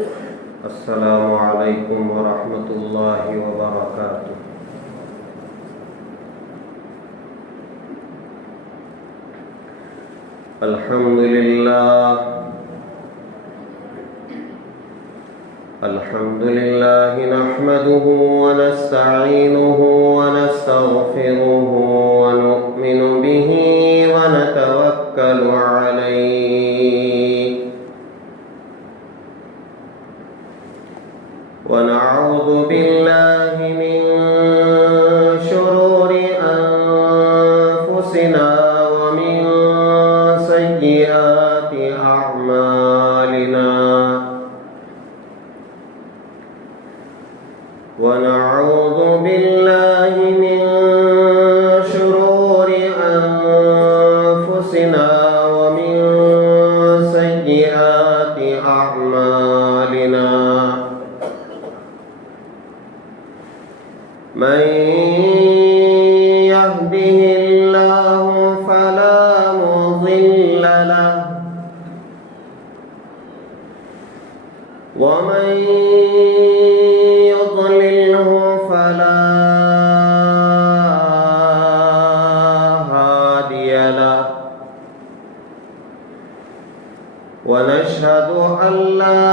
السلام علیکم ورحمۃ اللہ وبرکاتہ۔ الحمد للہ نحمده ونستعینه ونستغفره ونؤمن به ونتوکل علیہ ونعوذ باللہ من شرور انفسنا ومن سیئات اعمالنا ونعوذ باللہ من شرور انفسنا ومن سیئات اعمالنا من يهده الله فلا مضل له ومن يضلله فلا هادي له ونشهد أن لا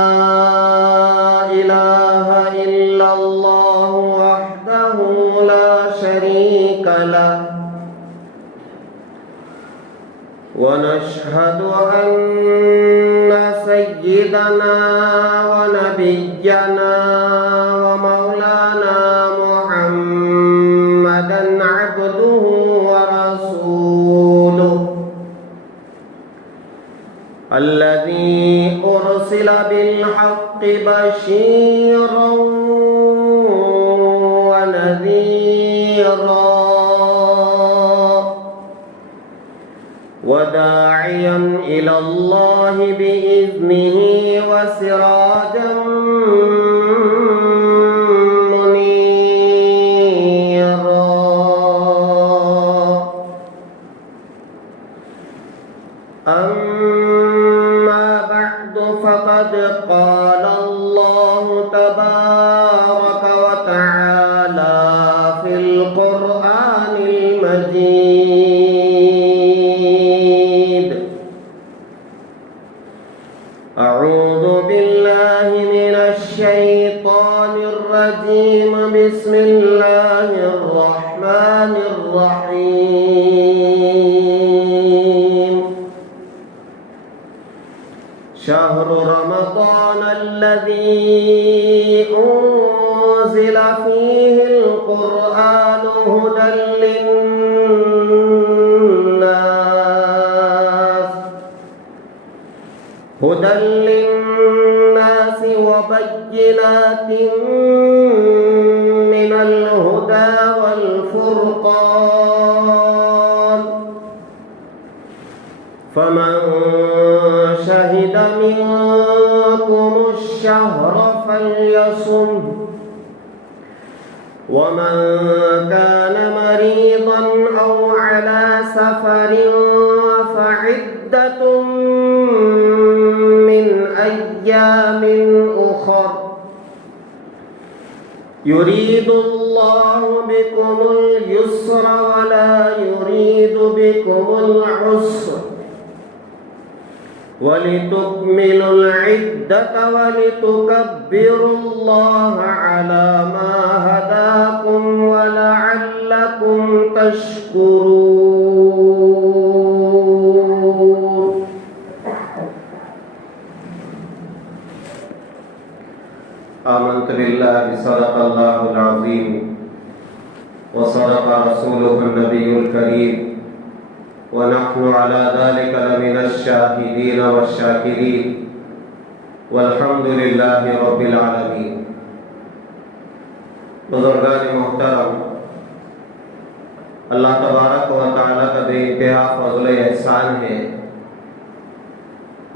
إله إلا الله وحده لا شريك له ونشهد أن سيدنا ونبينا ومولانا محمدا عبده ورسوله الذي أرسل بالحق بشيرا ونذيرا وداعيا إلى الله بإذنه وسراجا منيرا أما بعد فقد قال الله تبارك وتعالى في القرآن المجيد أعوذ بالله من الشيطان الرجيم بسم الله الرحمن الرحيم شهر رمضان الذي أنزل فيه القرآن هدى للناس وبينات من الهدى والفرقان فمن شهد منكم الشهر فليصم ومن كان مريضا أو على سفر فعدة من أيام أخر يريد الله بكم اليسر ولا يريد بكم العسر ولتكملوا العدة ولتكبروا الله على ما هداكم ولعلكم تشكرون آمنت بالله صدق الله العظيم وصدق رسوله النبي الكريم ونحن على ذلك لمن الشاهدين والشاكرين والحمد لله رب العالمين۔ بزرگان محترم، اللہ تبارک و تعالیٰ کا بے انتہا فضل احسان ہے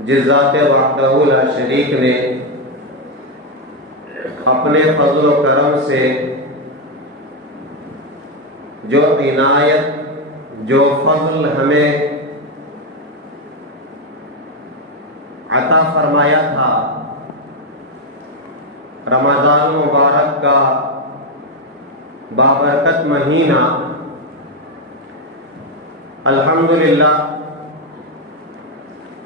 جس ذات وحدہ لا شریک نے اپنے فضل و کرم سے جو عنایت جو فضل ہمیں عطا فرمایا تھا رمضان مبارک کا بابرکت مہینہ الحمدللہ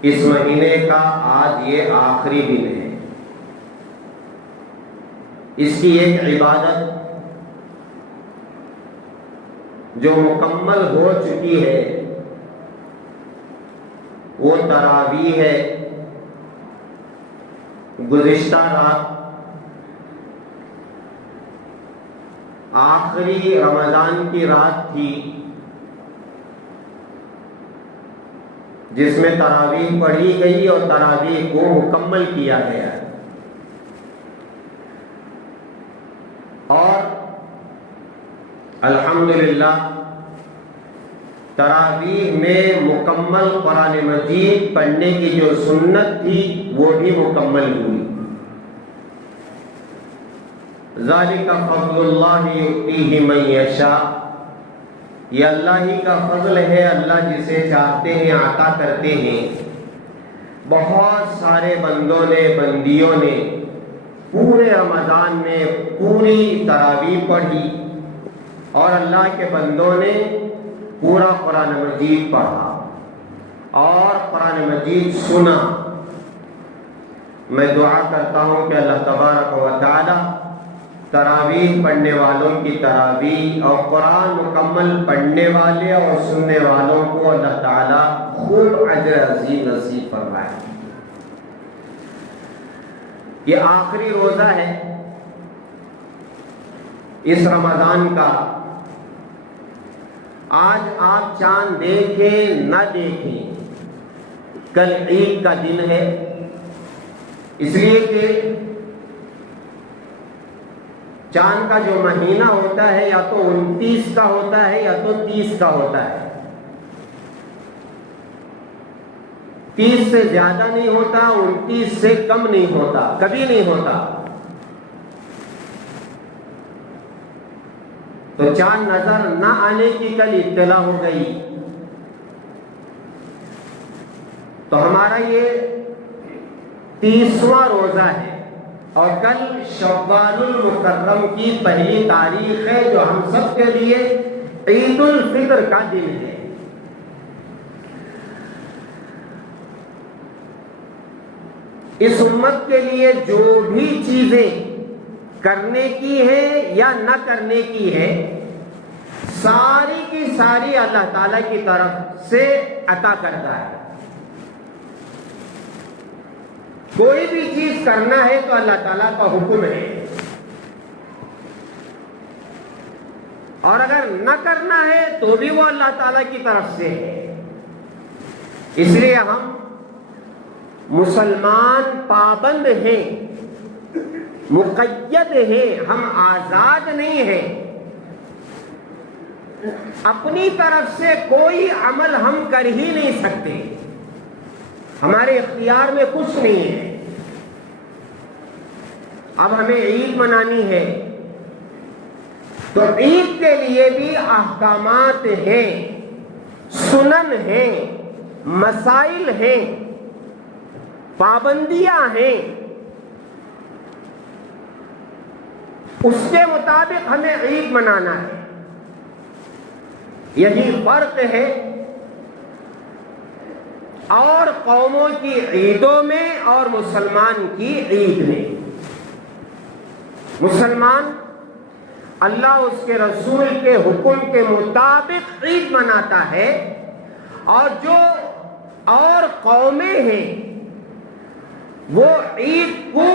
اس مہینے کا آج یہ آخری دن ہے۔ اس کی ایک عبادت جو مکمل ہو چکی ہے وہ تراویح ہے۔ گزشتہ رات آخری رمضان کی رات تھی جس میں تراویح پڑھی گئی اور تراویح کو مکمل کیا گیا، اور الحمدللہ تراویح میں مکمل قرآن مجید پڑھنے کی جو سنت تھی وہ بھی مکمل ہوئی۔ ذالک فضل اللہ یؤتیہ من یشاء، یہ اللہ ہی کا فضل ہے، اللہ جسے چاہتے ہیں عطا کرتے ہیں۔ بہت سارے بندوں نے، بندیوں نے پورے رمضان میں پوری تراویح پڑھی اور اللہ کے بندوں نے پورا قرآن مجید پڑھا اور قرآن مجید سنا۔ میں دعا کرتا ہوں کہ اللہ تبارک و تعالی تراویح پڑھنے والوں کی تراویح اور قرآن مکمل پڑھنے والے اور سننے والوں کو اللہ تعالی خوب اجر عظیم نصیب فرمائے۔ یہ آخری روزہ ہے اس رمضان کا۔ آج آپ چاند دیکھیں نہ دیکھیں، کل عید کا دن ہے، اس لیے کہ چاند کا جو مہینہ ہوتا ہے یا تو 29 کا ہوتا ہے یا تو 30 کا ہوتا ہے۔ 30 سے زیادہ نہیں ہوتا، 29 سے کم نہیں ہوتا، کبھی نہیں ہوتا۔ تو چاند نظر نہ آنے کی کل اطلاع ہو گئی، تو ہمارا یہ 30واں روزہ ہے اور کل شوال المکرم کی پہلی تاریخ ہے جو ہم سب کے لیے عید الفطر کا دن ہے۔ اس امت کے لیے جو بھی چیزیں کرنے کی ہے یا نہ کرنے کی ہے، ساری کی ساری اللہ تعالی کی طرف سے عطا کرتا ہے۔ کوئی بھی چیز کرنا ہے تو اللہ تعالیٰ کا حکم ہے، اور اگر نہ کرنا ہے تو بھی وہ اللہ تعالیٰ کی طرف سے ہے۔ اس لیے ہم مسلمان پابند ہیں، مقید ہیں، ہم آزاد نہیں ہیں۔ اپنی طرف سے کوئی عمل ہم کر ہی نہیں سکتے، ہمارے اختیار میں کچھ نہیں ہے۔ اب ہمیں عید منانی ہے تو عید کے لیے بھی احکامات ہیں، سنن ہیں، مسائل ہیں، پابندیاں ہیں۔ اس کے مطابق ہمیں عید منانا ہے۔ یہی فرق ہے اور قوموں کی عیدوں میں اور مسلمان کی عید میں۔ مسلمان اللہ اس کے رسول کے حکم کے مطابق عید مناتا ہے، اور جو اور قومیں ہیں وہ عید کو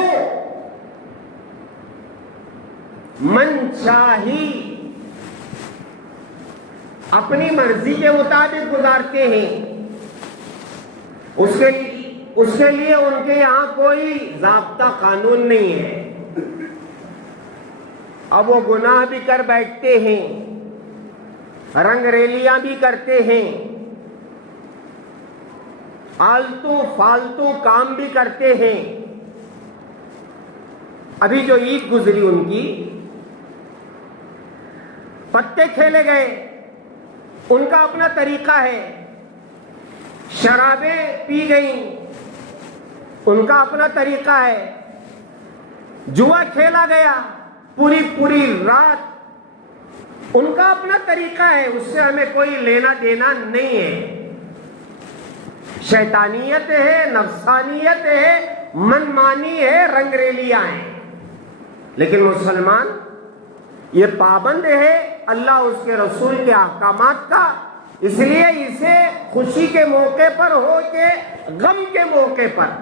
من چاہی اپنی مرضی کے مطابق گزارتے ہیں۔ اس کے لیے ان کے یہاں کوئی ضابطہ قانون نہیں ہے۔ اب وہ گناہ بھی کر بیٹھتے ہیں، رنگ ریلیاں بھی کرتے ہیں، آلتو فالتو کام بھی کرتے ہیں۔ ابھی جو عید گزری ان کی، پتے کھیلے گئے، ان کا اپنا طریقہ ہے۔ شرابیں پی گئیں، ان کا اپنا طریقہ ہے۔ جوا کھیلا گیا پوری رات. ان کا اپنا طریقہ ہے, اس سے ہمیں کوئی لینا دینا نہیں ہے. شیطانیت ہے, نفسانیت ہے, منمانی ہے, رنگ ریلیاں ہیں. لیکن مسلمان یہ پابند ہے اللہ اس کے رسول کے احکامات کا, اس لیے اسے خوشی کے موقع پر ہو کہ غم کے موقع پر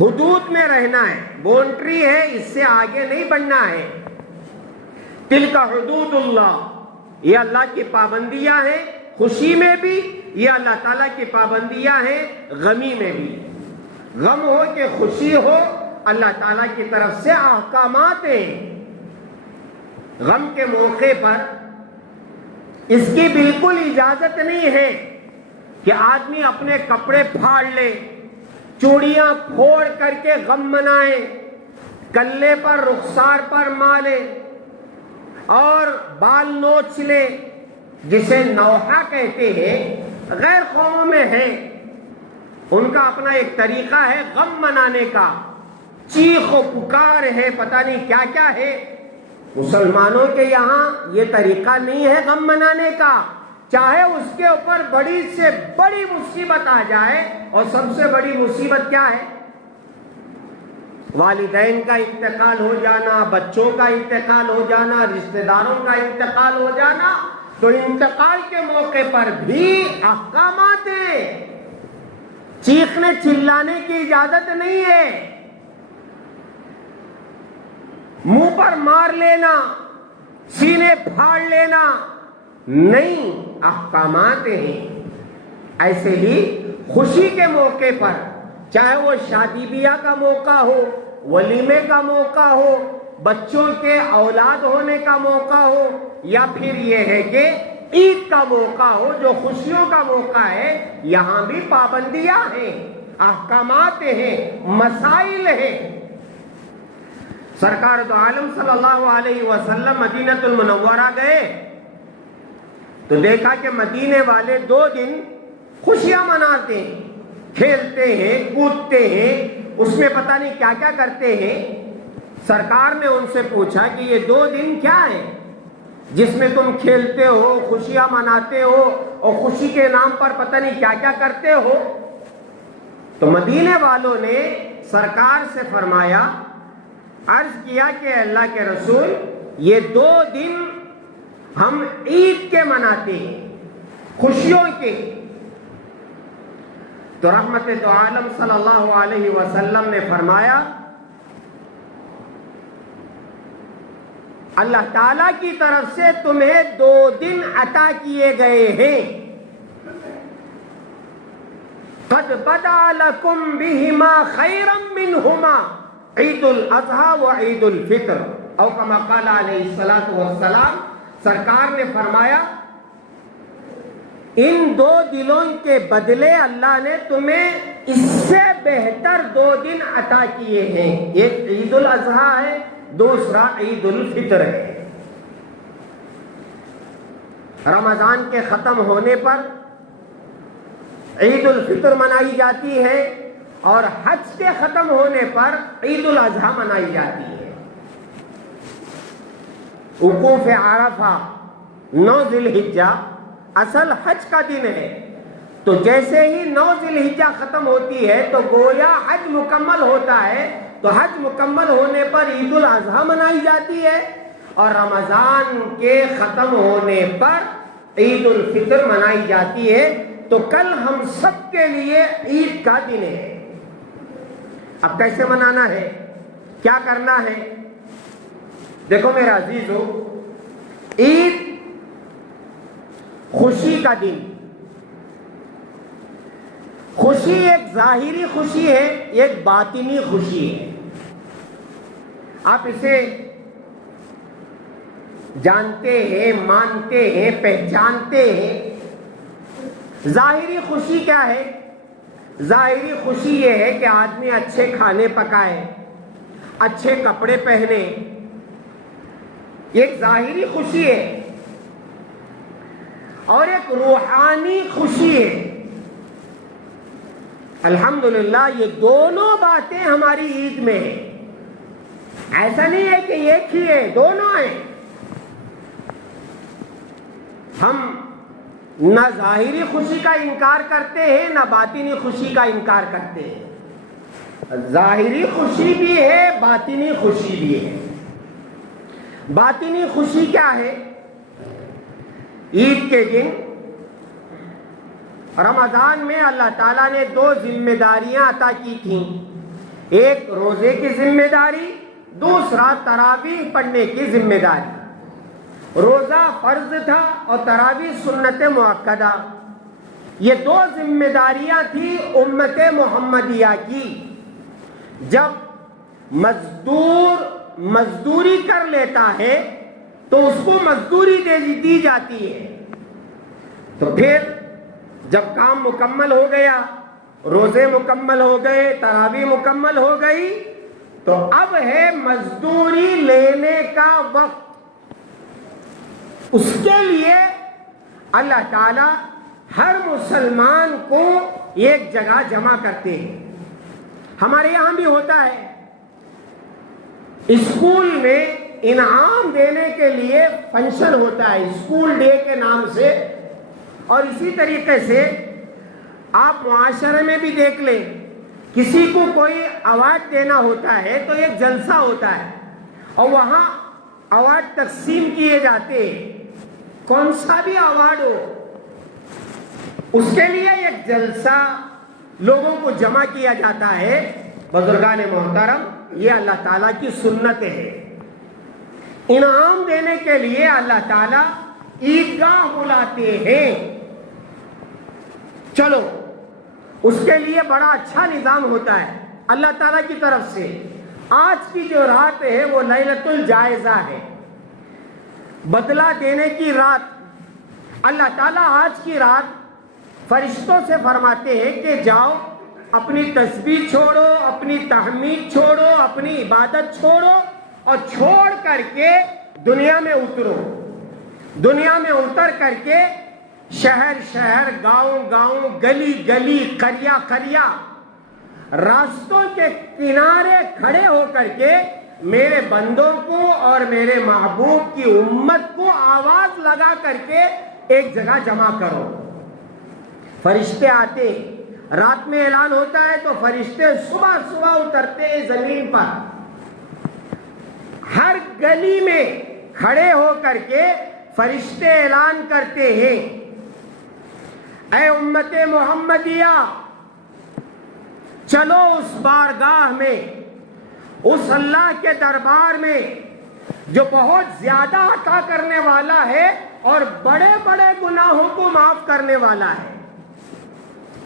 حدود میں رہنا ہے. باؤنڈری ہے, اس سے آگے نہیں بڑھنا ہے. تلک حدود اللہ, یہ اللہ کی پابندیاں ہیں خوشی میں بھی, یہ اللہ تعالیٰ کی پابندیاں ہیں غمی میں بھی. غم ہو کہ خوشی ہو, اللہ تعالیٰ کی طرف سے احکامات ہیں. غم کے موقع پر اس کی بالکل اجازت نہیں ہے کہ آدمی اپنے کپڑے پھاڑ لے, چوڑیاں پھوڑ کر کے غم منائے, کلے پر رخسار پر مالے اور بال نوچ لے, جسے نوحہ کہتے ہیں. غیر قوموں میں ہے, ان کا اپنا ایک طریقہ ہے غم منانے کا, چیخ و پکار ہے, پتہ نہیں کیا کیا ہے. مسلمانوں کے یہاں یہ طریقہ نہیں ہے غم منانے کا, چاہے اس کے اوپر بڑی سے بڑی مصیبت آ جائے. اور سب سے بڑی مصیبت کیا ہے؟ والدین کا انتقال ہو جانا, بچوں کا انتقال ہو جانا, رشتہ داروں کا انتقال ہو جانا. تو انتقال کے موقع پر بھی احکامات ہیں. چیخنے چلانے کی اجازت نہیں ہے, منہ پر مار لینا, سینے پھاڑ لینا نہیں, احکامات ہیں. ایسے ہی خوشی کے موقع پر, چاہے وہ شادی بیاہ کا موقع ہو, ولیمے کا موقع ہو, بچوں کے اولاد ہونے کا موقع ہو, یا پھر یہ ہے کہ عید کا موقع ہو جو خوشیوں کا موقع ہے, یہاں بھی پابندیاں ہیں, احکامات ہیں, مسائل ہیں. سرکار دو عالم صلی اللہ علیہ وسلم مدینہ المنورہ گئے تو دیکھا کہ مدینے والے 2 دن خوشیاں مناتے ہیں, کھیلتے ہیں, کودتے ہیں, اس میں پتہ نہیں کیا کیا کرتے ہیں. سرکار نے ان سے پوچھا کہ یہ 2 دن کیا ہیں جس میں تم کھیلتے ہو, خوشیاں مناتے ہو اور خوشی کے نام پر پتہ نہیں کیا کیا کرتے ہو؟ تو مدینے والوں نے سرکار سے فرمایا, عرض کیا کہ اللہ کے رسول یہ 2 دن ہم عید کے مناتے ہیں, خوشیوں کے. تو رحمت دو عالم صلی اللہ علیہ وسلم نے فرمایا اللہ تعالیٰ کی طرف سے تمہیں 2 دن عطا کیے گئے ہیں. قد بدا لکم بہما خیرا منہما عید الاضحیٰ و عید الفطر, او کما قال علیہ الصلوۃ والسلام. سرکار نے فرمایا ان 2 دنوں کے بدلے اللہ نے تمہیں اس سے بہتر 2 دن عطا کیے ہیں. ایک عید الاضحیٰ ہے, دوسرا عید الفطر ہے. رمضان کے ختم ہونے پر عید الفطر منائی جاتی ہے اور حج کے ختم ہونے پر عید الاضحیٰ منائی جاتی ہے. وقوف عرفہ 9 ذی الحجہ اصل حج کا دن ہے, تو جیسے ہی 9 ذی الحجہ ختم ہوتی ہے تو گویا حج مکمل ہوتا ہے. تو حج مکمل ہونے پر عید الاضحیٰ منائی جاتی ہے اور رمضان کے ختم ہونے پر عید الفطر منائی جاتی ہے. تو کل ہم سب کے لیے عید کا دن ہے. اب کیسے منانا ہے, کیا کرنا ہے؟ دیکھو میرے عزیزو, عید خوشی کا دن. خوشی ایک ظاہری خوشی ہے, ایک باطنی خوشی ہے. آپ اسے جانتے ہیں, مانتے ہیں, پہچانتے ہیں. ظاہری خوشی کیا ہے؟ ظاہری خوشی یہ ہے کہ آدمی اچھے کھانے پکائے, اچھے کپڑے پہنے, ایک ظاہری خوشی ہے. اور ایک روحانی خوشی ہے. الحمدللہ یہ دونوں باتیں ہماری عید میں ہیں. ایسا نہیں ہے کہ ایک ہی ہے، دونوں ہیں۔ ہم نہ ظاہری خوشی کا انکار کرتے ہیں، نہ باطنی خوشی کا انکار کرتے ہیں۔ ظاہری خوشی بھی ہے، باطنی خوشی بھی ہے۔ باطنی خوشی کیا ہے؟ عید کے دن رمضان میں اللہ تعالیٰ نے 2 ذمہ داریاں عطا کی تھیں، ایک روزے کی ذمہ داری، دوسرا تراویح پڑھنے کی ذمہ داری۔ روزہ فرض تھا اور تراویح سنت مؤکدہ، یہ 2 ذمہ داریاں تھیں امت محمدیہ کی۔ جب مزدور مزدوری کر لیتا ہے تو اس کو مزدوری دی جاتی ہے، تو پھر جب کام مکمل ہو گیا، روزے مکمل ہو گئے، تراویح مکمل ہو گئی، تو اب ہے مزدوری لینے کا وقت۔ اس کے لیے اللہ تعالی ہر مسلمان کو ایک جگہ جمع کرتے ہیں۔ ہمارے یہاں بھی ہوتا ہے، اسکول میں انعام دینے کے لیے فنکشن ہوتا ہے اسکول ڈے کے نام سے، اور اسی طریقے سے آپ معاشرے میں بھی دیکھ لیں، کسی کو کوئی ایوارڈ دینا ہوتا ہے تو ایک جلسہ ہوتا ہے اور وہاں ایوارڈ تقسیم کیے جاتے ہیں، کون سا بھی ایوارڈ ہو، اس کے لیے ایک جلسہ لوگوں کو جمع کیا جاتا ہے۔ بزرگان محترم، یہ اللہ تعالیٰ کی سنت ہے۔ انعام دینے کے لیے اللہ تعالیٰ عیدگاہ بلاتے ہیں۔ چلو، اس کے لیے بڑا اچھا نظام ہوتا ہے اللہ تعالیٰ کی طرف سے۔ آج کی جو رات ہے وہ لیلۃ الجائزہ ہے، بدلہ دینے کی رات۔ اللہ تعالیٰ آج کی رات فرشتوں سے فرماتے ہیں کہ جاؤ، اپنی تسبیح چھوڑو، اپنی تحمید چھوڑو، اپنی عبادت چھوڑو اور چھوڑ کر کے دنیا میں اترو۔ دنیا میں اتر کر کے شہر شہر، گاؤں گاؤں، گلی گلی، قریہ قریہ، راستوں کے کنارے کھڑے ہو کر کے میرے بندوں کو اور میرے محبوب کی امت کو آواز لگا کر کے ایک جگہ جمع کرو۔ فرشتے آتے، رات میں اعلان ہوتا ہے تو فرشتے صبح صبح اترتے ہیں زمین پر، ہر گلی میں کھڑے ہو کر کے فرشتے اعلان کرتے ہیں، اے امت محمدیہ، چلو اس بارگاہ میں، اس اللہ کے دربار میں جو بہت زیادہ عطا کرنے والا ہے اور بڑے بڑے گناہوں کو معاف کرنے والا ہے۔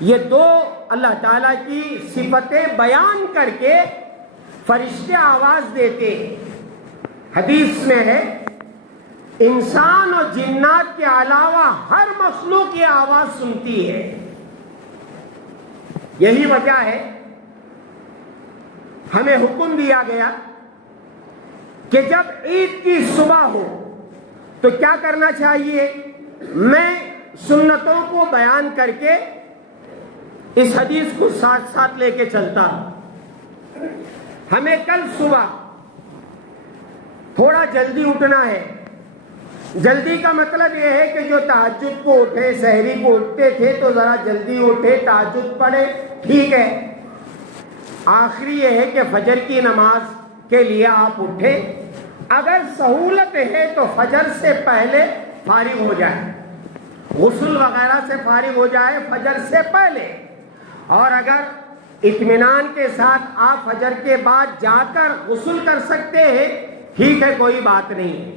یہ 2 اللہ تعالیٰ کی صفتیں بیان کر کے فرشتے آواز دیتے ہیں۔ حدیث میں ہے، انسان اور جنات کے علاوہ ہر مخلوق یہ آواز سنتی ہے۔ یہی وجہ ہے ہمیں حکم دیا گیا کہ جب عید کی صبح ہو تو کیا کرنا چاہیے۔ میں سنتوں کو بیان کر کے اس حدیث کو ساتھ ساتھ لے کے چلتا ہوں۔ ہمیں کل صبح تھوڑا جلدی اٹھنا ہے۔ جلدی کا مطلب یہ ہے کہ جو تہجد کو اٹھے، سحری کو اٹھتے تھے تو ذرا جلدی اٹھے، تہجد پڑھے، ٹھیک ہے۔ آخری یہ ہے کہ فجر کی نماز کے لیے آپ اٹھے، اگر سہولت ہے تو فجر سے پہلے فارغ ہو جائے، غسل وغیرہ سے فارغ ہو جائے فجر سے پہلے، اور اگر اطمینان کے ساتھ آپ فجر کے بعد جا کر غسل کر سکتے ہیں، ٹھیک ہے، کوئی بات نہیں۔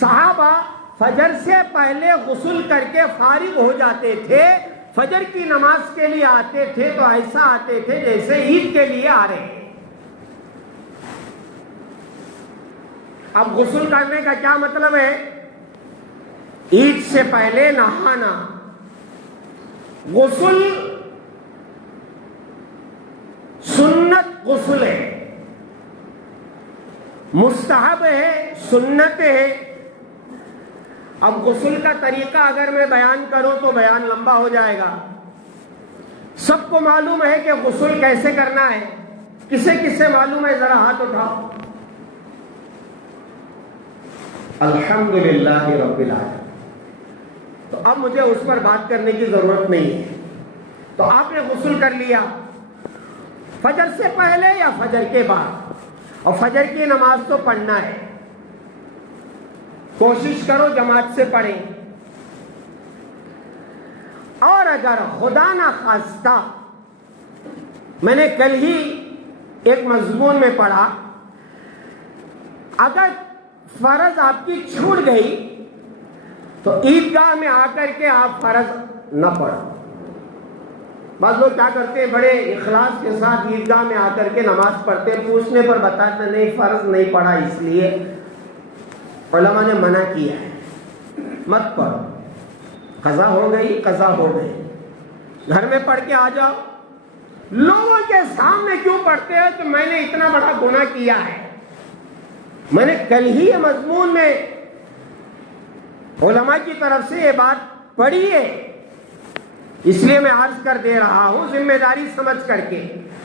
صحابہ فجر سے پہلے غسل کر کے فارغ ہو جاتے تھے، فجر کی نماز کے لیے آتے تھے تو ایسا آتے تھے جیسے عید کے لیے آ رہے ہیں۔ اب غسل کرنے کا کیا مطلب ہے؟ عید سے پہلے نہانا۔ غسل سنت غسل ہے، مستحب ہے، سنت ہے۔ اب غسل کا طریقہ اگر میں بیان کروں تو بیان لمبا ہو جائے گا۔ سب کو معلوم ہے کہ غسل کیسے کرنا ہے، کسے کسے معلوم ہے ذرا ہاتھ اٹھاؤ۔ الحمدللہ رب العالمین. تو اب مجھے اس پر بات کرنے کی ضرورت نہیں ہے. تو آپ نے غسل کر لیا فجر سے پہلے یا فجر کے بعد, اور فجر کی نماز تو پڑھنا ہے, کوشش کرو جماعت سے پڑھیں. اور اگر خدا نہ خواستہ, میں نے کل ہی ایک مضمون میں پڑھا, اگر فرض آپ کی چھوٹ گئی تو عیدگاہ میں آ کر کے آپ فرض نہ پڑھو. بعض لوگ کیا کرتے ہیں, بڑے اخلاص کے ساتھ عیدگاہ میں آ کر کے نماز پڑھتے ہیں, پوچھنے پر بتاتے نہیں فرض نہیں پڑھا اس لیے علماء نے منع کیا ہے, مت پڑھو, قضا ہو گئی قضا ہو گئی, گھر میں پڑھ کے آ جاؤ. لوگوں کے سامنے کیوں پڑھتے ہیں کہ میں نے اتنا بڑا گناہ کیا ہے. میں نے کل ہی یہ مضمون میں علماء کی طرف سے یہ بات پڑھی ہے, اس لیے میں عرض کر دے رہا ہوں ذمہ داری سمجھ کر کے,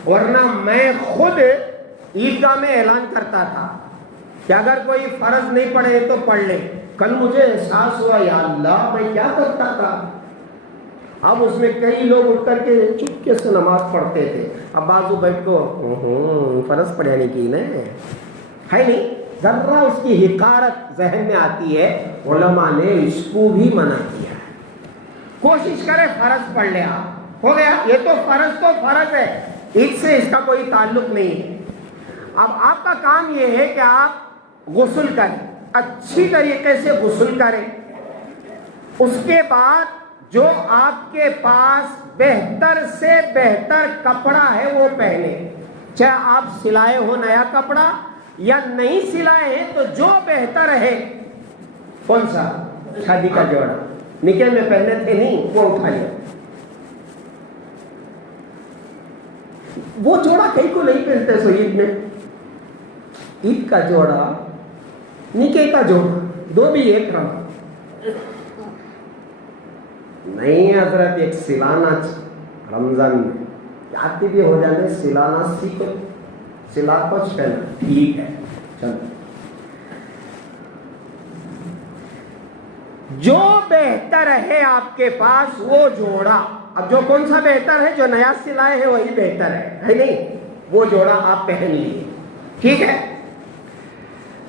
ورنہ میں خود عیدگاہ میں اعلان کرتا تھا کہ اگر کوئی فرض نہیں پڑھے تو پڑھ لے. کل مجھے احساس ہوا یا اللہ میں کیا کرتا تھا. اب اس میں کئی لوگ اٹھ کر کے چپکے سے نماز پڑھتے تھے, اب بازو بیٹھ کو فرض پڑھنے کی نا ہے نہیں, ذرا اس کی حقارت ذہن میں آتی ہے. علماء نے اس کو بھی منع کیا ہے. کوشش کرے فرض پڑھ لے, آپ ہو گیا. یہ تو فرض ہے, عید سے اس کا کوئی تعلق نہیں ہے. اب آپ کا کام یہ ہے کہ آپ غسل کریں, اچھی طریقے سے غسل کریں. اس کے بعد جو آپ کے پاس بہتر سے بہتر کپڑا ہے وہ پہنے, چاہے آپ سلائے ہو نیا کپڑا یا نہیں سلائے ہیں, تو جو بہتر ہے. کون سا شادی کا جوڑا نکاح میں پہنے تھے نہیں, وہ اٹھا لیا. وہ جوڑا کہیں کو نہیں پہنتے سو عید میں. عید کا جوڑا نکاح کا جوڑا دو بھی ایک رہا نہیں حضرت. ایک سلانا رمضان میں آتی بھی ہو جانے, سلانا سیکھو, سلا کچھ پہنا ٹھیک ہے. چلو جو بہتر ہے آپ کے پاس وہ جوڑا, اب جو کون سا بہتر ہے, جو نیا سلائے ہے وہی بہتر ہے نہیں, وہ جوڑا آپ پہن لیے. ٹھیک ہے,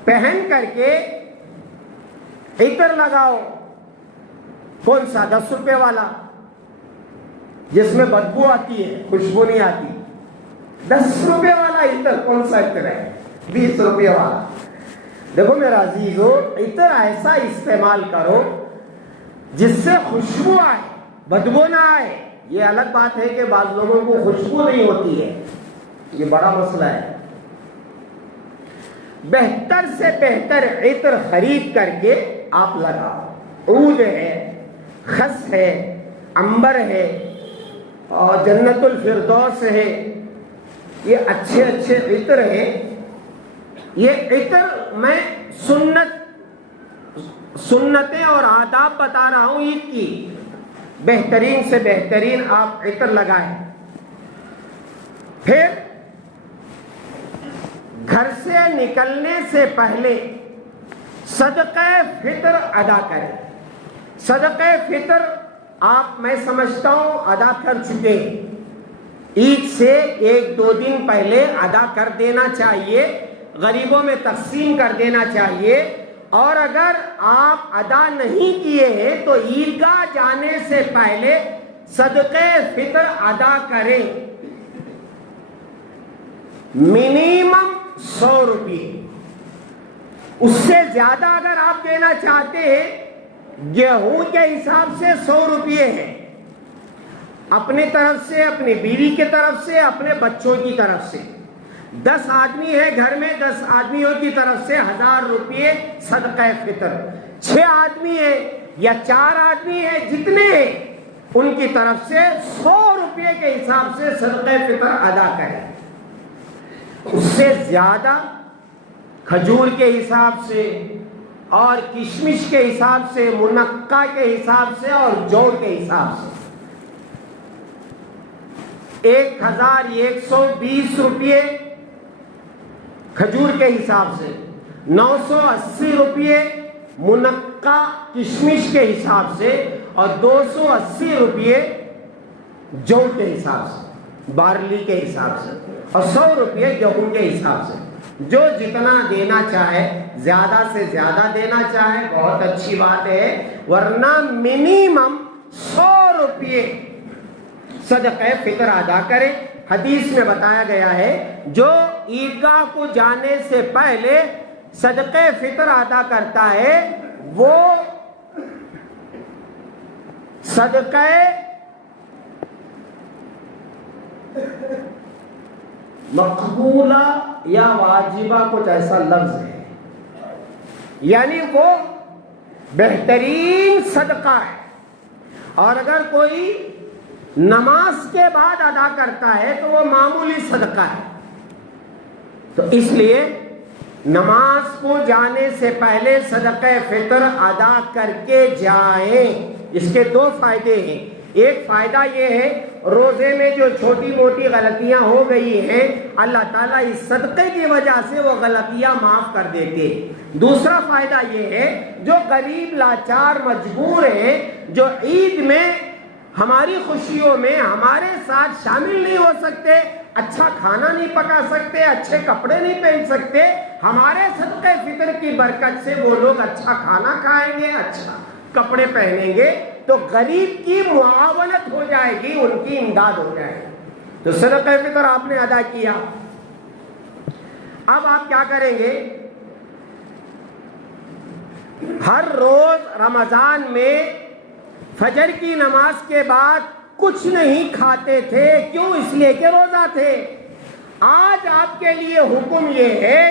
پہن کر کے عطر لگاؤ. کون سا 10 روپے والا جس میں بدبو آتی ہے خوشبو نہیں آتی, 10 روپے والا عطر. کون سا عطر ہے؟ 20 روپے والا. دیکھو میرا عزیزو, عطر ایسا استعمال کرو جس سے خوشبو آئے, بدبو نہ آئے. یہ الگ بات ہے کہ بعض لوگوں کو خوشبو نہیں ہوتی ہے, یہ بڑا مسئلہ ہے. بہتر سے بہتر عطر خرید کر کے آپ لگاؤ. عود ہے, خس ہے, عنبر ہے, اور جنت الفردوس ہے, یہ اچھے اچھے عطر ہیں. یہ عطر میں سنتیں اور آداب بتا رہا ہوں عید کی. بہترین سے بہترین آپ عطر لگائیں. پھر گھر سے نکلنے سے پہلے صدقہ فطر ادا کریں. صدقہ فطر آپ میں سمجھتا ہوں ادا کر چکے, عید سے 1-2 دن پہلے ادا کر دینا چاہیے, غریبوں میں تقسیم کر دینا چاہیے. اور اگر آپ ادا نہیں کیے ہیں تو عیدگاہ جانے سے پہلے صدقہ فطر ادا کریں. منیمم 100 روپے, اس سے زیادہ اگر آپ دینا چاہتے ہیں, گیہوں کے حساب سے 100 روپے ہیں, اپنے طرف سے, اپنی بیوی کی طرف سے, اپنے بچوں کی طرف سے. 10 آدمی ہے گھر میں, 10 آدمیوں کی طرف سے 1000 روپے صدقہ فطر. 6 آدمی ہے یا 4 آدمی ہے, جتنے ہیں ان کی طرف سے 100 روپے کے حساب سے صدقہ فطر ادا کریں. اس سے زیادہ کھجور کے حساب سے اور کشمش کے حساب سے, منقع کے حساب سے اور جو کے حساب سے 1120 روپے کھجور کے حساب سے, 980 روپے منقع کشمش کے حساب سے اور 280 روپے جو کے حساب سے، بارلی کے حساب سے، اور 100 روپے گیہوں کے حساب سے۔ جو جتنا دینا چاہے، زیادہ سے زیادہ دینا چاہے بہت اچھی بات ہے، ورنہ منیمم 100 روپے صدقہ فطر ادا کرے۔ حدیث میں بتایا گیا ہے جو عیدگاہ کو جانے سے پہلے صدقہ فطر ادا کرتا ہے وہ صدقہ مقبولہ یا واجبہ کچھ ایسا لفظ ہے، یعنی وہ بہترین صدقہ ہے۔ اور اگر کوئی نماز کے بعد ادا کرتا ہے تو وہ معمولی صدقہ ہے۔ تو اس لیے نماز کو جانے سے پہلے صدقہ فطر ادا کر کے جائیں۔ اس کے دو فائدے ہیں۔ ایک فائدہ یہ ہے روزے میں جو چھوٹی موٹی غلطیاں ہو گئی ہیں اللہ تعالیٰ اس صدقے کی وجہ سے وہ غلطیاں معاف کر دیتے ہیں۔ دوسرا فائدہ یہ ہے جو غریب لاچار مجبور ہیں، جو عید میں ہماری خوشیوں میں ہمارے ساتھ شامل نہیں ہو سکتے، اچھا کھانا نہیں پکا سکتے، اچھے کپڑے نہیں پہن سکتے، ہمارے صدقہ فطر کی برکت سے وہ لوگ اچھا کھانا کھائیں گے، اچھا کپڑے پہنیں گے، تو غریب کی معاونت ہو جائے گی، ان کی امداد ہو جائے گی۔ تو صدقہ فطر آپ نے ادا کیا، اب آپ کیا کریں گے؟ ہر روز رمضان میں فجر کی نماز کے بعد کچھ نہیں کھاتے تھے، کیوں؟ اس لیے کہ روزہ تھے۔ آج آپ کے لیے حکم یہ ہے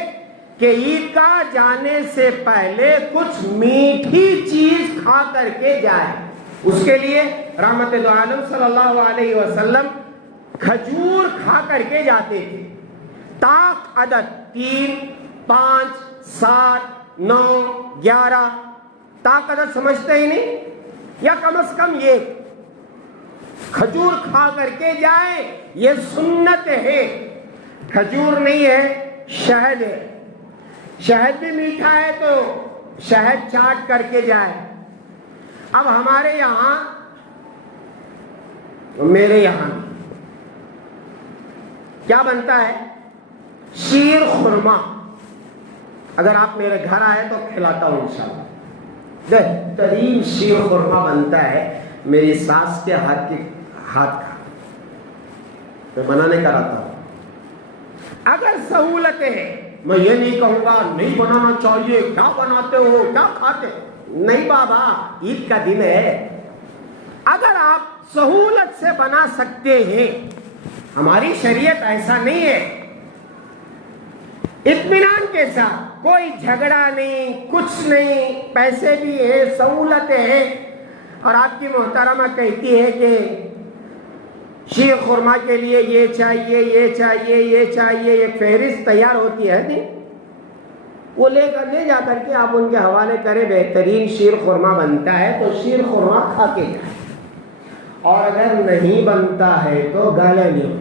کہ عیدگاہ جانے سے پہلے کچھ میٹھی چیز کھا کر کے جائے۔ اس کے لیے رحمت دو عالم صلی اللہ علیہ وسلم کھجور کھا کر کے جاتے تھے۔ طاق عدد 3، 5، 7، 9، 11 طاق عدد سمجھتے ہی نہیں، یا کم از کم یہ کھجور کھا کر کے جائیں، یہ سنت ہے۔ کھجور نہیں ہے، شہد ہے، شہد بھی میٹھا ہے تو شہد چاٹ کر کے جائے۔ اب ہمارے یہاں، میرے یہاں کیا بنتا ہے؟ شیر خورما۔ اگر آپ میرے گھر آئے تو کھلاتا ہوں انشاءاللہ۔ بہترین شیر خورما بنتا ہے میری ساس کے ہاتھ کا، میں بنانے کراتا ہوں۔ اگر سہولت ہے، میں یہ نہیں کہوں گا نہیں بنانا چاہیے، کیا بناتے ہو، کیا کھاتے ہو، نہیں بابا، عید کا دن ہے۔ اگر آپ سہولت سے بنا سکتے ہیں، ہماری شریعت ایسا نہیں ہے، اطمینان کے ساتھ، کوئی جھگڑا نہیں، کچھ نہیں، پیسے بھی ہیں، سہولتیں ہیں، اور آپ کی محترمہ کہتی ہے کہ شیر خورما کے لیے یہ چاہیے، یہ چاہیے، یہ چاہیے، ایک فہرست تیار ہوتی ہے نہیں، وہ لے جا کر کے آپ ان کے حوالے کریں، بہترین شیر خورما بنتا ہے تو شیر خورما کھا کے جائیں، اور اگر نہیں بنتا ہے تو گالے نہیں۔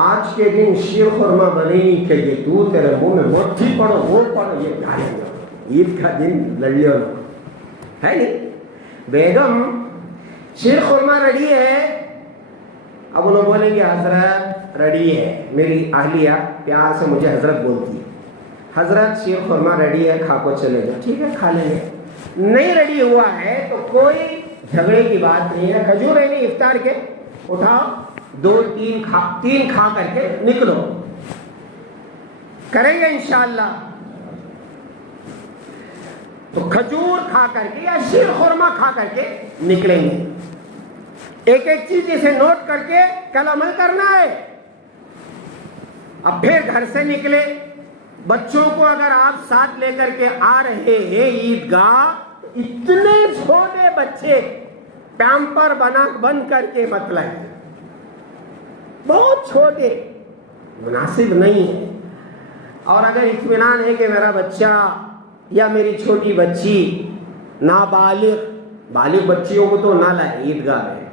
آج کے دن شیر خورما بنے گی کہ یہ تو تیرے منہ میں مٹھی پڑو، وہ پڑو، یہ گالے نہیں۔ عید کا دن لڑیوں ہے نہیں؟ بیگم شیر خورما ریڈی ہے، اب انہوں بولیں گے حضرت ریڈی ہے، میری اہلیہ پیار سے مجھے حضرت بولتی ہے، حضرت شیر خورما ریڈی ہے، کھا کو چلے جاؤ۔ ٹھیک ہے، کھا لیں گے۔ نہیں ریڈی ہوا ہے تو کوئی جھگڑے کی بات نہیں ہے، کھجور ہے نہیں، افطار کے اٹھاؤ، 2-3 کھا کر کے نکلو، کریں گے انشاءاللہ۔ تو کھجور کھا کر کے یا شیر خورما کھا کر کے نکلیں گے۔ ایک ایک چیز اسے نوٹ کر کے کل عمل کرنا ہے۔ اب پھر گھر سے نکلے، بچوں کو اگر آپ ساتھ لے کر کے آ رہے ہیں عیدگاہ، اتنے چھوٹے بچے پیمپر بن کر کے مت لائیں، بہت چھوٹے، مناسب نہیں ہے۔ اور اگر اطمینان ہے کہ میرا بچہ یا میری چھوٹی بچی بالغ بچیوں کو تو نہ لائے عیدگاہ میں،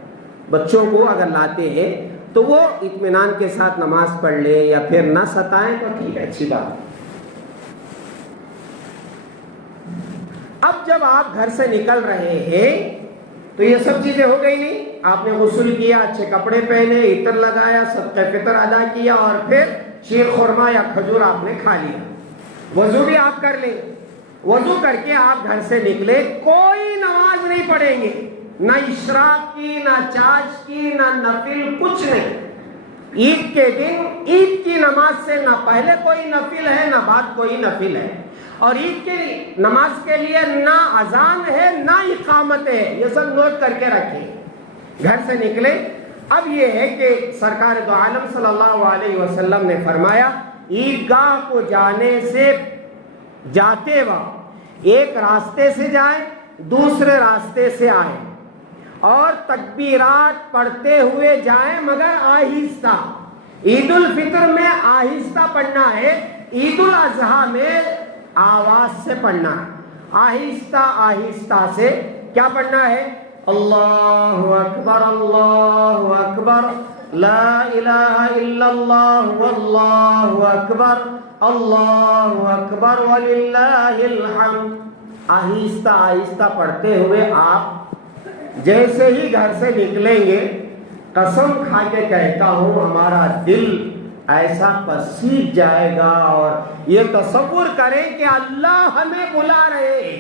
بچوں کو اگر لاتے ہیں تو وہ اطمینان کے ساتھ نماز پڑھ لے یا پھر نہ ستائیں تو ٹھیک ہے، اچھی بات۔ اب جب آپ گھر سے نکل رہے ہیں تو یہ سب چیزیں ہو گئی نہیں، آپ نے غسل کیا، اچھے کپڑے پہنے، عطر لگایا، صدقہ فطر ادا کیا، اور پھر شیر خورما یا کھجور آپ نے کھا لیا، وضو بھی آپ کر لیں، وضو کر کے آپ گھر سے نکلے، کوئی نماز نہیں پڑھیں گے، نہ اشراق کی، نہ چاش کی، نہ نفل، کچھ نہیں۔ عید کے دن عید کی نماز سے نہ پہلے کوئی نفل ہے نہ بعد کوئی نفل ہے، اور عید کی نماز کے لیے نہ اذان ہے نہ اقامت ہے، یہ سب نوٹ کر کے رکھیں۔ گھر سے نکلے، اب یہ ہے کہ سرکار دو عالم صلی اللہ علیہ وسلم نے فرمایا عیدگاہ کو جاتے وقت ایک راستے سے جائیں، دوسرے راستے سے آئیں، اور تکبیرات پڑھتے ہوئے جائیں مگر آہستہ۔ عید الفطر میں آہستہ پڑھنا ہے، عید الاضحیٰ میں آواز سے پڑھنا ہے، آہستہ آہستہ سے کیا پڑھنا ہے؟ اللہ اکبر اللہ اکبر لا الہ الا اللہ واللہ اکبر اللہ اکبر وللہ الحمد۔ آہستہ آہستہ پڑھتے ہوئے آپ جیسے ہی گھر سے نکلیں گے، قسم کھا کے کہتا ہوں ہمارا دل ایسا پسیج جائے گا، اور یہ تصور کریں کہ اللہ ہمیں بلا رہے ہیں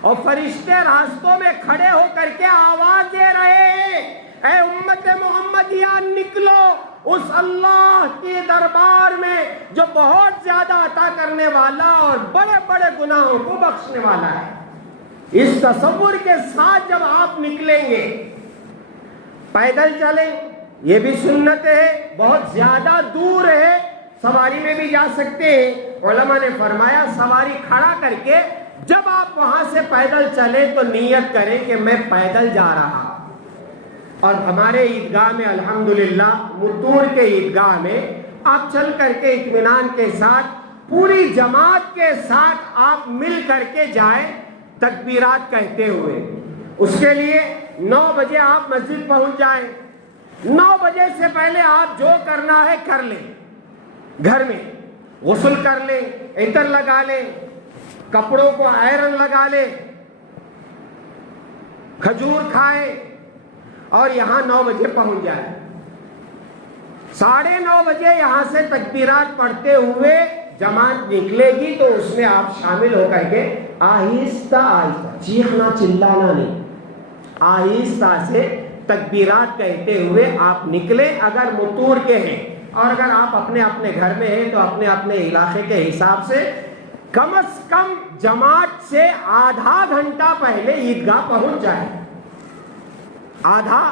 اور فرشتے راستوں میں کھڑے ہو کر کے آواز دے رہے ہیں، اے امت محمدیہ نکلو اس اللہ کے دربار میں جو بہت زیادہ عطا کرنے والا اور بڑے بڑے گناہوں کو بخشنے والا ہے۔ اس تصور کے ساتھ جب آپ نکلیں گے، پیدل چلیں، یہ بھی سنت ہے، بہت زیادہ دور ہے، سواری میں بھی جا سکتے ہیں۔ علماء نے فرمایا سواری کھڑا کر کے جب آپ وہاں سے پیدل چلیں تو نیت کریں کہ میں پیدل جا رہا ہوں۔ اور ہمارے عیدگاہ میں الحمدللہ متور کے عیدگاہ میں آپ چل کر کے اطمینان کے ساتھ پوری جماعت کے ساتھ آپ مل کر کے جائیں تکبیرات کہتے ہوئے۔ اس کے لیے 9 بجے آپ مسجد پہنچ جائیں، 9 بجے سے پہلے آپ جو کرنا ہے کر لیں، گھر میں غسل کر لیں، عطر لگا لیں، کپڑوں کو آئرن لگا لیں، کھجور کھائیں، اور یہاں 9 بجے پہنچ جائیں۔ 9:30 بجے یہاں سے تکبیرات پڑھتے ہوئے جماعت نکلے گی تو اس میں آپ شامل ہو کر کے آہستہ آہستہ، چیخنا چلانا نہیں، آہستہ سے تکبیرات کہتے ہوئے آپ نکلیں اگر متور کے ہیں، اور اگر آپ اپنے اپنے گھر میں ہیں تو اپنے اپنے علاقے کے حساب سے کم از کم جماعت سے آدھا گھنٹہ پہلے عیدگاہ پہنچ جائیں، آدھا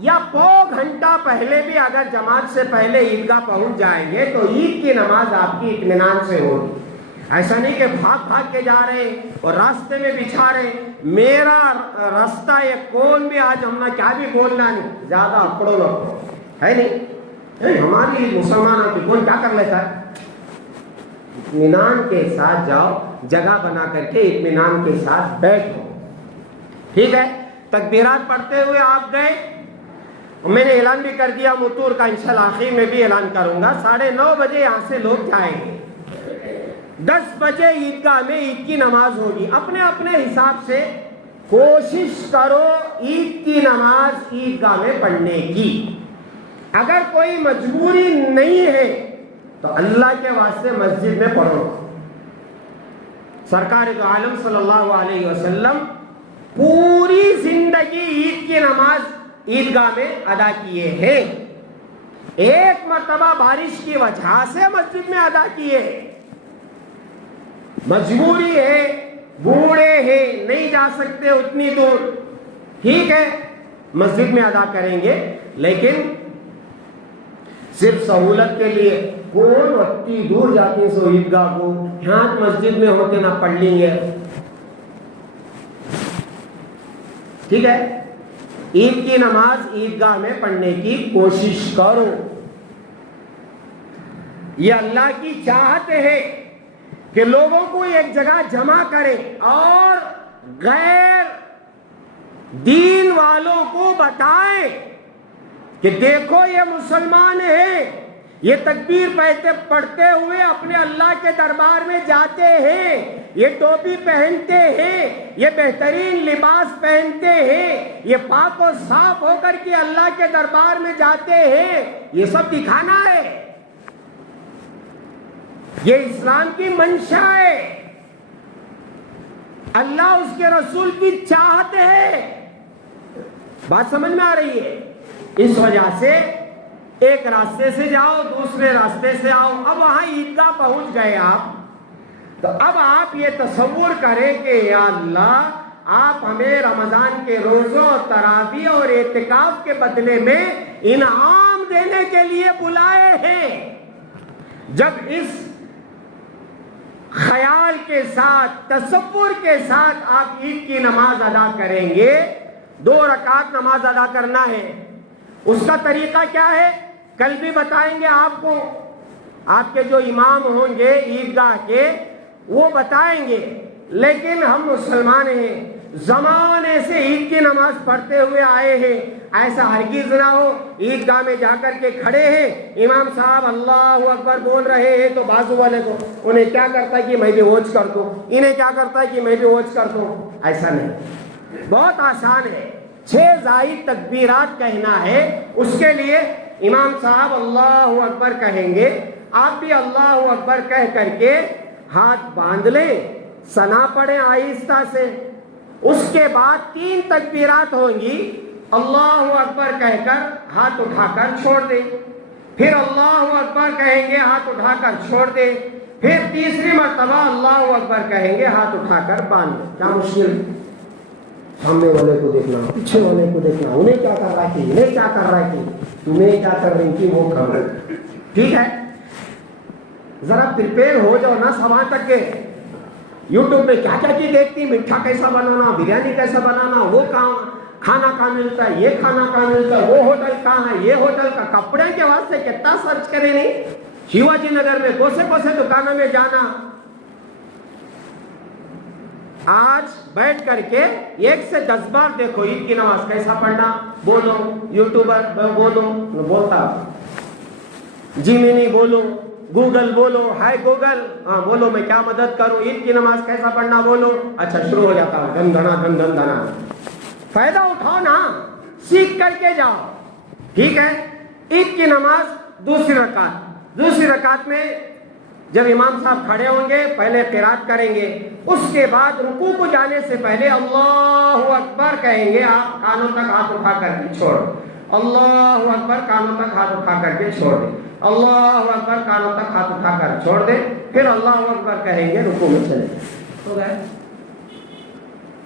یا پو گھنٹہ پہلے بھی اگر جماعت سے پہلے عیدگاہ پہنچ جائیں گے تو عید کی نماز آپ کی اطمینان سے ہوگی۔ ایسا نہیں کہ بھاگ بھاگ کے جا رہے ہیں اور راستے میں بچھا رہے ہیں، میرا راستہ یہ کون بھی آج ہم نے کیا بھی بولنا نہیں، زیادہ اپڑو نہ ہے نہیں، ہماری مسلمانوں کی کون کیا کر لیتا ہے۔ اطمینان کے ساتھ جاؤ، جگہ بنا کر کے اطمینان کے ساتھ بیٹھو، ٹھیک ہے۔ تکبیرات پڑھتے ہوئے آپ گئے، میں نے اعلان بھی کر دیا متور کا، انشاءاللہ آخر میں بھی اعلان کروں گا، 9:30 بجے یہاں سے لوگ جائیں گے، 10 بجے عیدگاہ میں عید کی نماز ہوگی۔ اپنے اپنے حساب سے کوشش کرو عید کی نماز عیدگاہ میں پڑھنے کی۔ اگر کوئی مجبوری نہیں ہے تو اللہ کے واسطے مسجد میں پڑھو۔ سرکار دو عالم صلی اللہ علیہ وسلم پوری زندگی عید کی نماز عیدگاہ میں ادا کیے ہیں، ایک مرتبہ بارش کی وجہ سے مسجد میں ادا کیے ہیں، مجبوری ہے، بوڑھے ہیں، نہیں جا سکتے اتنی دور، ٹھیک ہے مسجد میں ادا کریں گے، لیکن صرف سہولت کے لیے کون اتنی دور جاتے ہیں سو عیدگاہ کو، یہاں مسجد میں ہوتے نہ پڑھ لیں گے، ٹھیک ہے۔ عید کی نماز عیدگاہ میں پڑھنے کی کوشش کرو، یہ اللہ کی چاہت ہے کہ لوگوں کو ایک جگہ جمع کرے اور غیر دین والوں کو بتائیں کہ دیکھو یہ مسلمان ہیں، یہ تکبیر پڑھتے ہوئے اپنے اللہ کے دربار میں جاتے ہیں، یہ ٹوپی پہنتے ہیں، یہ بہترین لباس پہنتے ہیں، یہ پاک و صاف ہو کر کے اللہ کے دربار میں جاتے ہیں، یہ سب دکھانا ہے، یہ اسلام کی منشا ہے، اللہ اس کے رسول کی چاہت ہے۔ بات سمجھ میں آ رہی ہے؟ اس وجہ سے ایک راستے سے جاؤ، دوسرے راستے سے آؤ، اب وہاں عیدگاہ پہنچ گئے آپ، تو اب آپ یہ تصور کریں کہ یا اللہ آپ ہمیں رمضان کے روزوں، تراویح اور اعتکاف کے بدلے میں انعام دینے کے لیے بلائے ہیں۔ جب اس خیال کے ساتھ، تصور کے ساتھ آپ عید کی نماز ادا کریں گے، 2 رکعت نماز ادا کرنا ہے، اس کا طریقہ کیا ہے کل بھی بتائیں گے آپ کو، آپ کے جو امام ہوں گے عیدگاہ کے وہ بتائیں گے، لیکن ہم مسلمان ہیں، زمانے سے عید کی نماز پڑھتے ہوئے آئے ہیں، ایسا ہرگز نہ ہو عیدگاہ میں جا کر کے کھڑے ہیں، امام صاحب اللہ اکبر بول رہے ہیں تو بازو والے کو انہیں کیا کرتا ہے کہ میں بھی ووچ کر دوں، انہیں کیا کرتا ہے کہ میں بھی ووچ کر دوں، ایسا نہیں، بہت آسان ہے، 6 زائد تکبیرات کہنا ہے، اس کے لیے امام صاحب اللہ اکبر کہیں گے، آپ بھی اللہ اکبر کہہ کر کے ہاتھ باندھ لیں، ثنا پڑھیں آہستہ سے، اس کے بعد 3 تکبیرات ہوں گی، اللہ اکبر کہہ کر ہاتھ اٹھا کر چھوڑ دیں، پھر اللہ اکبر کہیں گے ہاتھ اٹھا کر چھوڑ دیں، پھر تیسری مرتبہ اللہ اکبر کہیں گے ہاتھ اٹھا کر باندھ دیں۔ کیا مشکل؟ سامنے والے کو دیکھنا، پیچھے والے کو دیکھنا، انہیں کیا کر رہا ہے، انہیں کیا کر رہا ہے، تمہیں کیا کر رہی تھی وہ کر رہے، ٹھیک ہے؟ ذرا پریپیئر ہو جاؤ نا سوال تک کے، یوٹیوب پہ کیا کیا چیز دیکھتی، میٹھا کیسا بنانا، بریانی کیسا بنانا، وہ کھانا کہاں ملتا ہے، یہ کھانا کہاں ملتا ہے، وہ ہوٹل کہاں ہے، یہ ہوٹل کا کپڑے کے واسطے کتنا سرچ کرے نہیں، شیواجی نگر میں کوسے کوسے دکانوں میں جانا، آج بیٹھ کر کے 1 سے 10 بار دیکھو عید کی نماز کیسا پڑھنا، بولو یوٹیوبر بولو، بولتا جیمینی بولو، گوگل بولو، ہائے گوگل، ہاں بولو میں کیا مدد کروں، عید کی نماز کیسا پڑھنا بولو، اچھا شروع ہو جاتا ہے دھن دھنا دھن دھن دھنا، فائدہ اٹھاؤ نا، سیکھ کر کے جاؤ، ٹھیک ہے؟ عید کی نماز دوسری رکعت میں جب امام صاحب کھڑے ہوں گے پہلے قرات کریں گے، اس کے بعد رکوع کو جانے سے پہلے اللہ اکبر کہیں گے، آپ کانوں تک ہاتھ اٹھا کر کے چھوڑ، اللہ اکبر کانوں تک ہاتھ اٹھا کر کے چھوڑ دیں، اللہ اکبر کانوں تک ہاتھ اٹھا کر چھوڑ دیں، پھر اللہ اکبر کہیں گے، رکوع میں چلے ہو گئے۔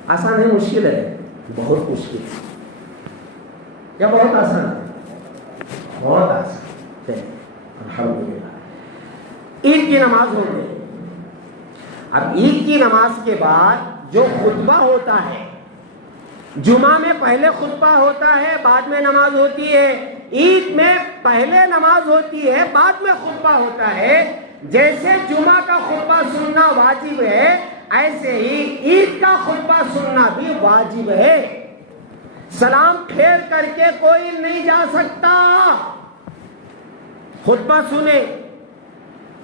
آسان ہے مشکل ہے؟ بہت مشکل ہے یا بہت آسان ہے؟ بہت آسان ہے، الحمدللہ۔ عید کی نماز ہو گئی، اب عید کی نماز کے بعد جو خطبہ ہوتا ہے، جمعہ میں پہلے خطبہ ہوتا ہے بعد میں نماز ہوتی ہے، عید میں پہلے نماز ہوتی ہے بعد میں خطبہ ہوتا ہے، جیسے جمعہ کا خطبہ سننا واجب ہے ایسے ہی عید کا خطبہ سننا بھی واجب ہے، سلام پھیر کر کے کوئی نہیں جا سکتا، خطبہ سنیں،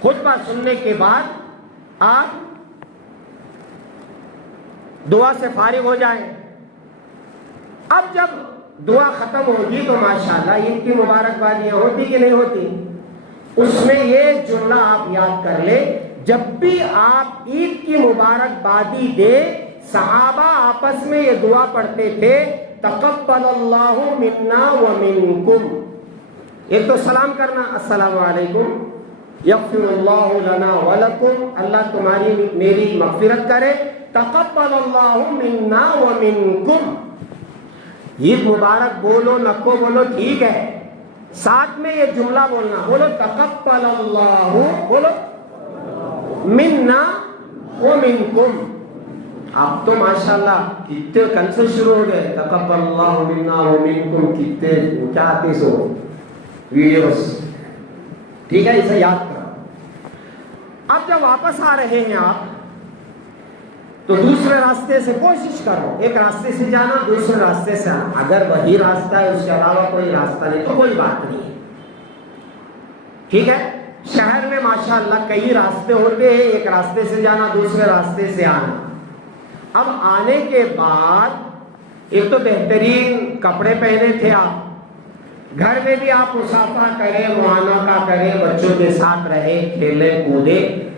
خطبہ سننے کے بعد آپ دعا سے فارغ ہو جائیں، اب جب دعا ختم ہوگی تو ماشاءاللہ عید کی مبارکبادیاں ہوتی کہ نہیں ہوتی، اس میں یہ جملہ آپ یاد کر لیں، جب بھی آپ عید کی مبارکبادی دے، صحابہ آپس میں یہ دعا پڑھتے تھے، تقبل اللہ منا ومنکم، ایک تو سلام کرنا السلام علیکم، یغفر اللہ لنا ولکم، اللہ تمہاری میری مغفرت کرے، تقبل اللہ منا ومنکم، عید مبارک بولو نکو بولو ٹھیک ہے، ساتھ میں یہ جملہ بولنا، بولو تقبل اللہ، بولو منا ومنکم، آپ تو ماشاءاللہ کتنے کل سے شروع ہو گئے، تقبل اللہ منا ومنکم، کتنے کیا آتے سو ویڈیوز، ٹھیک ہے، اسے یاد کرو۔ اب جب واپس آ رہے ہیں آپ تو دوسرے راستے سے کوشش کرو، ایک راستے سے جانا دوسرے راستے سے آنا، اگر وہی راستہ ہے اس کے علاوہ کوئی راستہ نہیں تو کوئی بات نہیں ہے، ٹھیک ہے، شہر میں ماشاءاللہ کئی راستے ہوتے ہیں، ایک راستے سے جانا، دوسرے راستے سے آنا۔ اب آنے کے بعد ایک تو بہترین کپڑے پہنے تھے آپ، گھر میں بھی آپ مسافہ کریں، معانقہ کریں، بچوں کے ساتھ رہیں، کھیلیں کودیں،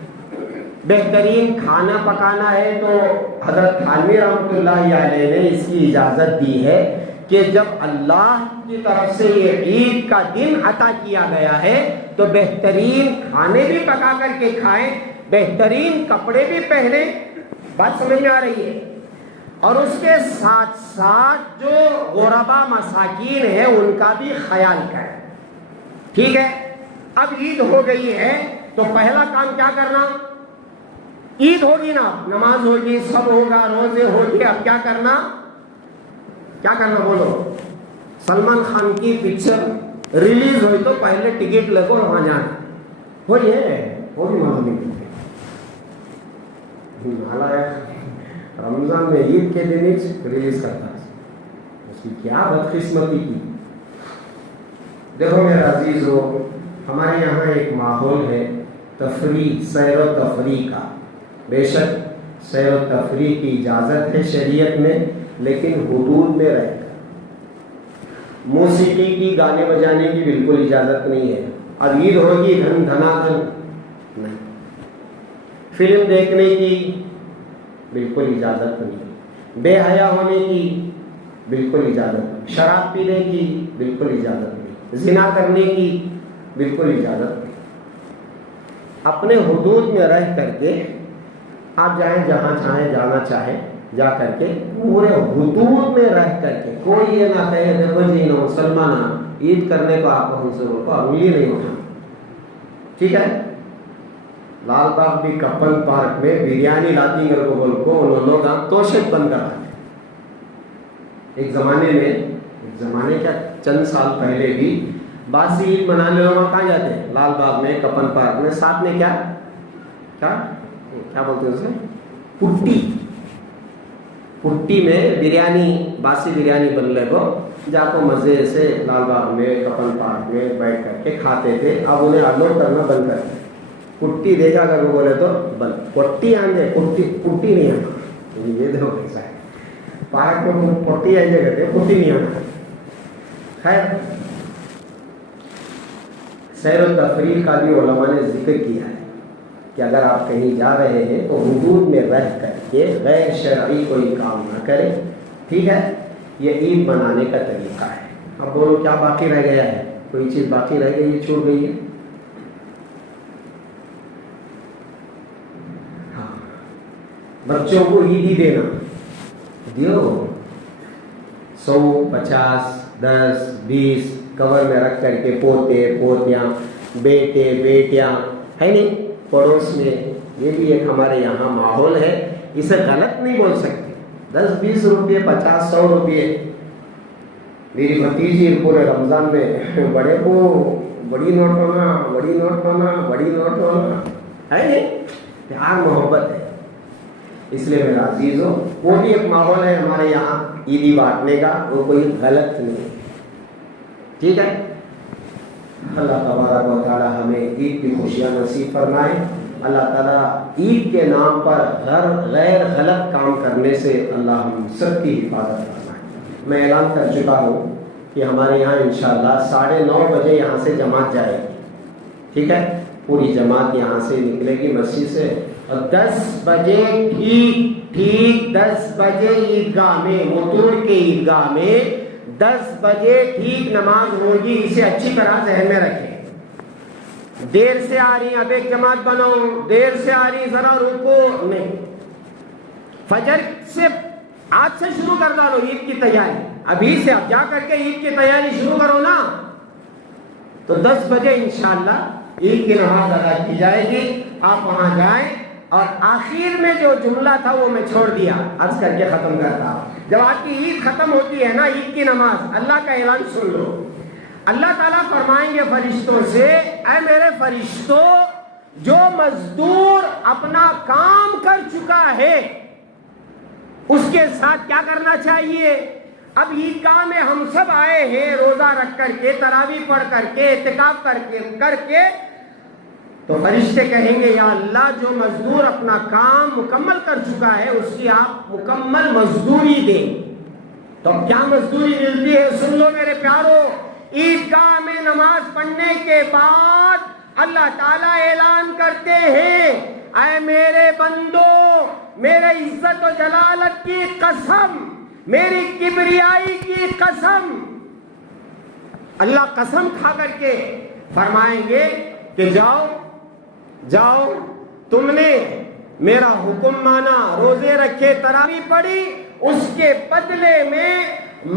بہترین کھانا پکانا ہے تو حضرت تھانوی رحمۃ اللہ علیہ نے اس کی اجازت دی ہے کہ جب اللہ کی طرف سے یہ عید کا دن عطا کیا گیا ہے تو بہترین کھانے بھی پکا کر کے کھائیں، بہترین کپڑے بھی پہنیں۔ بات سمجھ میں آ رہی ہے؟ اور اس کے ساتھ ساتھ جو غربا مساکین ہیں ان کا بھی خیال کریں، ٹھیک ہے؟ اب عید ہو گئی ہے تو پہلا کام کیا کرنا؟ عید ہوگی نا، نماز ہوگی، سب ہوگا، روزے ہوگی، اب کیا کرنا؟ کیا کرنا بولو؟ سلمان خان کی پکچر ریلیز ہوئی تو پہلے ٹکٹ لگو وہاں جانا، وہی ہے، وہی معلوم رمضان میں عید کے دن ریلیز کرتا ہے، اس کی کیا بدقسمتی کی۔ دیکھو میرے عزیزو، ہمارے یہاں ایک ماحول ہے تفریح، سیر و تفریح کا، بے شک سیر و تفریح کی اجازت ہے شریعت میں، لیکن حدود میں رہ کر۔ موسیقی کی، گانے بجانے کی بالکل اجازت نہیں ہے۔ اب عید ہوگی دھن دھنا دھن نہیں، فلم دیکھنے کی بالکل اجازت نہیں، بے حیا ہونے کی بالکل اجازت نہیں، شراب پینے کی بالکل اجازت نہیں، زنا کرنے کی بالکل اجازت نہیں۔ اپنے حدود میں رہ کر کے آپ جائیں جہاں چاہیں، جانا چاہیں جا کر کے، پورے حدود میں رہ کر کے۔ کوئی یہ نہ کہے دیکھو جی نو مسلمان عید کرنے کو آپ کو ہم سے روکو، انگلی نہیں اٹھانا، ٹھیک ہے؟ لال باغ بھی کپن پارک میں بریانی لاتی گر کو بول کو انہوں لوگ توشک بند کرا دے۔ ایک زمانے کیا چند سال پہلے بھی باسی عید منانے لوگ کہاں جاتے ہیں؟ لال باغ میں، کپن پارک میں، ساتھ میں کیا بولتے ہیں اسے؟ پٹی میں بریانی، باسی بریانی بن لے کو جا کو مزے سے لال باغ میں، کپن پارک میں بیٹھ کر کے کھاتے تھے۔ اب انہیں الاؤ کرنا بند کر دیا۔ پٹی دیکھا اگر وہ بولے تو بند، پٹی آنے، پٹی نہیں آنا، یہ دیکھو کیسا ہے، پارک میں پٹی آئیں کہتے ہیں، پٹی نہیں آنا۔ خیر، سیر و تفریح کا بھی علماء نے ذکر کیا ہے کہ اگر آپ کہیں جا رہے ہیں تو حدود میں رہ کر کے غیر شرعی کوئی کام نہ کریں، ٹھیک ہے؟ یہ عید منانے کا طریقہ ہے۔ اب بولو کیا باقی رہ گیا ہے؟ کوئی چیز باقی رہ گئی ہے، چھوٹ گئی ہے؟ ہاں، بچوں کو عیدی دینا، دیو 100 50 10 20 کور میں رکھ کر کے، پوتے پوتیاں، بیٹے بیٹیاں، ہے نہیں پڑوس میں، یہ بھی ایک ہمارے یہاں ماحول ہے، اسے غلط نہیں بول سکتے۔ 10 20 روپے، 50 100 روپے، میری بھتیجی پورے رمضان میں بڑے کو بڑی نوٹ ہونا، بڑی نوٹ ہونا، بڑی نوٹ ہونا، ہے نہیں؟ پیار محبت ہے۔ اس لیے میرا عزیزو، وہ بھی ایک ماحول ہے ہمارے یہاں عیدی بانٹنے کا، وہ کوئی غلط نہیں، ٹھیک ہے؟ اللہ تبارک و تعالی ہمیں عید کی خوشیاں نصیب فرمائے۔ اللہ تعالیٰ عید کے نام پر غیر غلط کام کرنے سے اللہ ہم سب کی حفاظت فرمائے۔ میں اعلان کر چکا ہوں کہ ہمارے یہاں انشاءاللہ 9:30 بجے یہاں سے جماعت جائے گی، ٹھیک ہے؟ پوری جماعت یہاں سے نکلے گی مسجد سے، اور 10 بجے ٹھیک 10 بجے عیدگاہ میں، متور کے عیدگاہ میں 10 بجے ٹھیک نماز ہوگی۔ اسے اچھی طرح ذہن میں رکھیں۔ دیر سے آ رہی، اب ایک جماعت بناؤ، دیر سے آ رہی، ذرا رکو نہیں، فجر سے آج سے شروع کر ڈالو عید کی تیاری، ابھی سے اب جا کر کے عید کی تیاری شروع کرو نا، تو 10 بجے انشاءاللہ عید کی نماز ادا کی جائے گی۔ آپ وہاں جائیں، اور آخر میں جو جملہ تھا وہ میں چھوڑ دیا، عرض کر کے ختم کرتا ہوں۔ جب آپ کی عید ختم ہوتی ہے نا، عید کی نماز، اللہ کا اعلان سن لو۔ اللہ تعالیٰ فرمائیں گے فرشتوں سے، اے میرے فرشتوں، جو مزدور اپنا کام کر چکا ہے اس کے ساتھ کیا کرنا چاہیے؟ اب عیدگاہ میں ہم سب آئے ہیں روزہ رکھ کر کے، تراویح پڑھ کر کے، اعتکاف کر کے، تو فرشتے کہیں گے یا اللہ جو مزدور اپنا کام مکمل کر چکا ہے اس کی آپ مکمل مزدوری دیں۔ تو اب کیا مزدوری ملتی ہے؟ سن لو میرے پیارو، عیدگاہ میں نماز پڑھنے کے بعد اللہ تعالیٰ اعلان کرتے ہیں اے میرے بندو، میرے عزت و جلالت کی قسم، میری کبریائی کی قسم، اللہ قسم کھا کر کے فرمائیں گے کہ جاؤ تم نے میرا حکم مانا، روزے رکھے، تراویح پڑھی، اس کے بدلے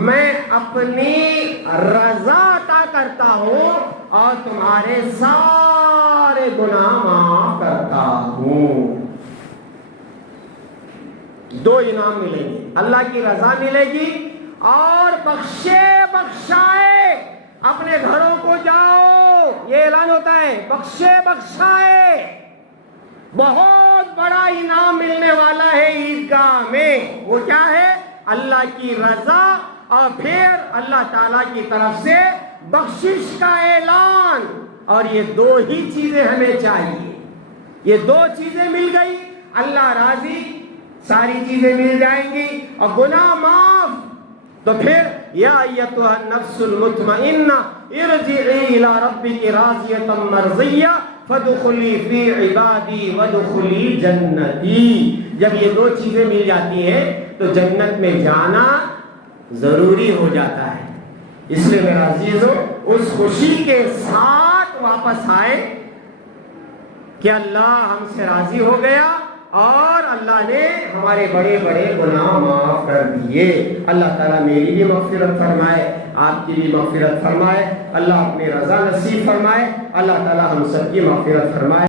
میں اپنی رضا عطا کرتا ہوں اور تمہارے سارے گناہ معاف کرتا ہوں۔ دو انعام ملیں گے، اللہ کی رضا ملے گی اور بخشائے، اپنے گھروں کو جاؤ، یہ اعلان ہوتا ہے، بخشائے، بہت بڑا انعام ملنے والا ہے عیدگاہ میں۔ وہ کیا ہے؟ اللہ کی رضا اور پھر اللہ تعالیٰ کی طرف سے بخشش کا اعلان۔ اور یہ دو ہی چیزیں ہمیں چاہیے، یہ دو چیزیں مل گئی، اللہ راضی، ساری چیزیں مل جائیں گی اور گناہ معاف۔ تو پھر یا ایتھا النفس المطمئنہ ارجعی الی ربک راضیۃ مرضیہ فادخلی فی عبادی وادخلی جنتی۔ جب یہ دو چیزیں مل جاتی ہیں تو جنت میں جانا ضروری ہو جاتا ہے۔ اس لیے میرا عزیزو اس خوشی کے ساتھ واپس آئے کہ اللہ ہم سے راضی ہو گیا اور اللہ نے ہمارے بڑے بڑے گناہ معاف کر دیے۔ اللہ تعالیٰ میری بھی مغفرت فرمائے، آپ کی بھی مغفرت فرمائے، اللہ اپنی رضا نصیب فرمائے، اللہ تعالیٰ ہم سب کی مغفرت فرمائے۔